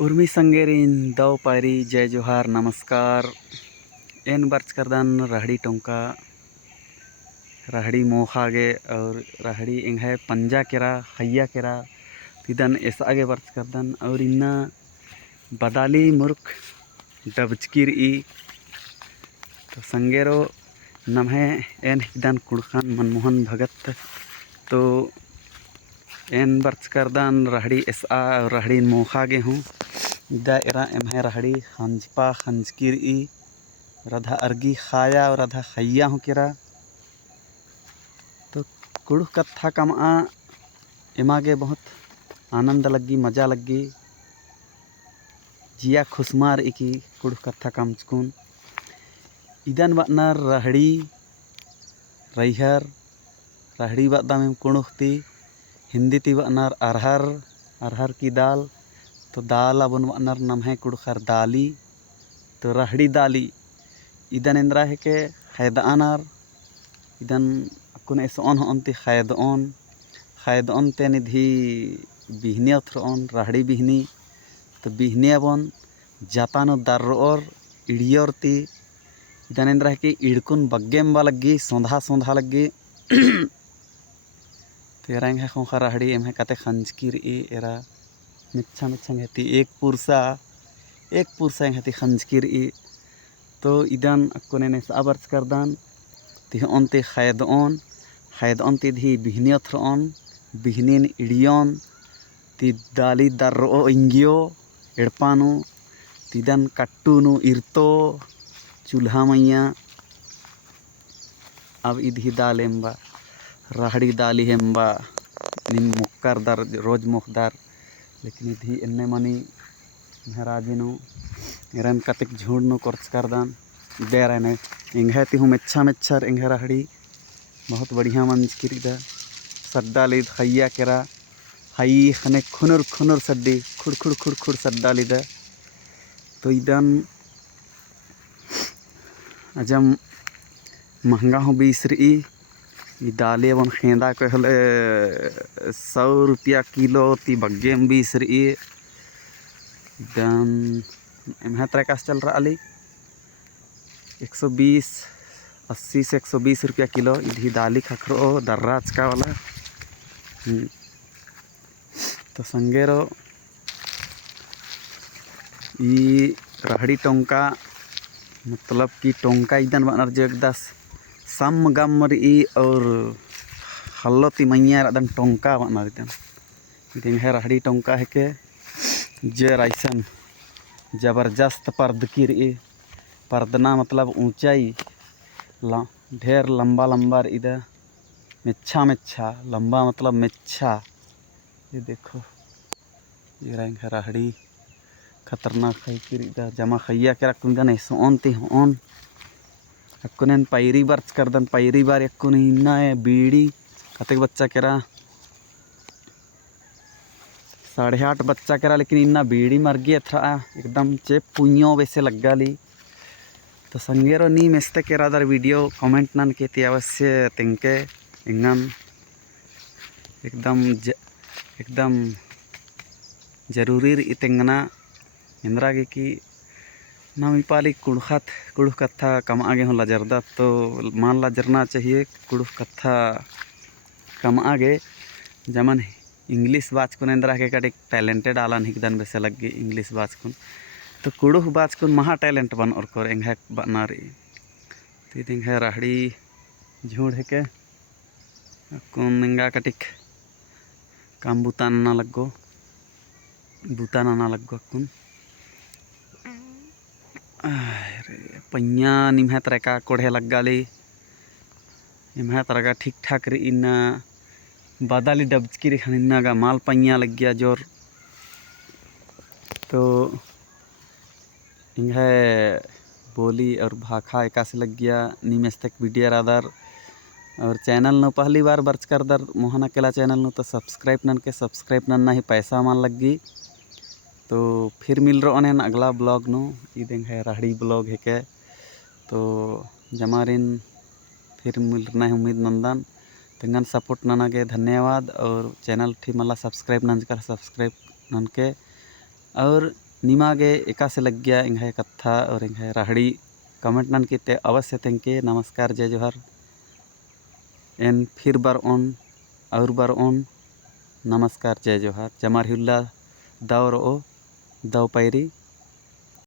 उर्मी संगेरिन दव पायरी जय जोहार नमस्कार एन बर्च करदान राहड़ी टोंका राहड़ी मोखागे और राहड़ी इंघे पंजा केरा हैया केरा तिदन ऐसा आगे बर्च करदान और इन्ना बदाली मुर्ख डबचकीर ई तो संगेरो नम्हे एन हिकदान कुड़खान मनमोहन भगत तो एन बर्च करदान राहड़ी ऐसा और राहड़ी मोखागे हूँ इदा एरा एमहे राहड़ी हंजपा हंजकीर ई राधा अर्गी खाया और राधा खैया हूँ केरा तो कुड़ कत्था कमा एमागे बहुत आनंद लगी मजा लगी जिया खुशमार इकी कुड़ कत्था कम चकुन इदन बटनर राहड़ी रैहर राहड़ी बादाम कुणुखती हिंदी ती बटनर अरहर अरहर की दाल तो दाल अपन वनर नम्हे कुड़खर दाली तो राहड़ी दाली इदन इंद्रा है के खैदानार इदन अकुन ऐसोन होन्ति खैदओन ते निधि बिहनी अथरोन राहड़ी बिहनी तो बिहनी अबन जातानो दारोर इड़ियोरती इदन इंद्रा है के इड़कुन बग्गेम बा लगी सोंधा सोंधा लगी तेरा है खोखा राहड़ी एम है कते खंजकीर ई एरा मिच्छा मिच्छा हेती एक पुरसा हेती खंजकीर ई तो इदन अक्कोने ने साबर्च करदान तिह ओनते खैदओन तिधि बिहनी अथरोन बिहनीन इडियोन ति दाली दारो इंगियो एड़पानु तिदन कट्टूनु इरतो चूल्हा मैया अब इधि दाल एम्बा राहड़ी दाली हेम्बा निम मुक्कर दार रोज मुखदार लेकिन इधि इन्ने मनी महराजिनु इरन कतिक झुंडनु कोर्च करदान बेरने इंघे तिहु मेच्छा मेच्छर इंघे राहड़ी बहुत बढ़िया मंच किरीदा सद्दा लीद खैया केरा हई खने खुनुर खुनुर सद्दी खुड़ खुड़ खुड़ खुड़ सद्दा लीदा तो इदन अजम महंगा हो 20 रही दाले वन खेदा को हले 100 रुपया किलो ती बग्गे 20 रही दन एम त्रैकास चल रहा अली 120 80 से 120 रुपया किलो इधी दाली खखरो दर्राज का वाला तो संगेरो ई राहड़ी टोंका मतलब कि टोंका इदन बनर जगदास सम गमर ई और हल्लोती मैया रदन टोंका बनर इदन है राहड़ी टोंका है के जे राइसन जबरदस्त पर्दकीर ई पर्दना मतलब ऊंचाई ढेर लंबा लंबा इधर मिच्छा मिच्छा लंबा मतलब मिच्छा ये देखो ये रंग है राहड़ी खतरनाक है कि जमा खैया के रखन ऐसोन ती होन अक्कुन पैरी बर्च करदन पैरी बार अक्कुन इन्ना है बीड़ी कतक बच्चा केरा 8.5 बच्चा केरा लेकिन इन्ना बीड़ी मर गई था एकदम चेप पुइयों वैसे लगा ली तो संगेरो नी मेस्ते केरा दर वीडियो कमेंट नन के अवश्य तिंके इंगन एकदम जरूरी इतेंगना इंद्रा के कि नामी पाली कुड़ुख कत्था कम आगे हो लजरदा तो मान लजरना चाहिए कुड़ुख कत्था कम आगे जमन इंग्लिश बाचकुन इंद्रा के कटिक टैलेंटेड आलन हिकदन बेसे लगी इंग्लिश बाचकुन तो कुड़ुख बाचकुन महा टैलेंट बन और कर एंघे बनारी तीन है राहड़ी झूड़ है के कुन इंगा कटिक काम बुतान ना लगो कुन पैया निम्हे तरका कोढ़े लगा ली इम्हे तरका ठीक ठाक री इन्ना बादाली डबचकी रिखन इन्ना गा माल पैया लग गया जोर तो इंघे बोली और भाखा एका से लग गया निमेश तक वीडियो रादर और चैनल न पहली बार बर्च कर दर मोहन अकेला चैनल न तो सब्सक्राइब नन ही पैसा मान लगी तो फिर मिल रहा है अगला ब्लॉग नो इधर है राहड़ी ब्लॉग है के तो जमारिन फिर मिल रहा है उम्मीद नंदन तेंगन सपोर्ट नना के धन्यवाद और चैनल थी मला सब्सक्राइब नन के और निमागे एका से लग गया इंघाय कथा और इंघाय राहड़ी कमेंट नन के अवश्य तेंके नमस्कार जय जोहार एन फिर बार ऑन और बार ऑन नमस्कार जय जोहार जमार हिल्ला दाव रो दाव पैरी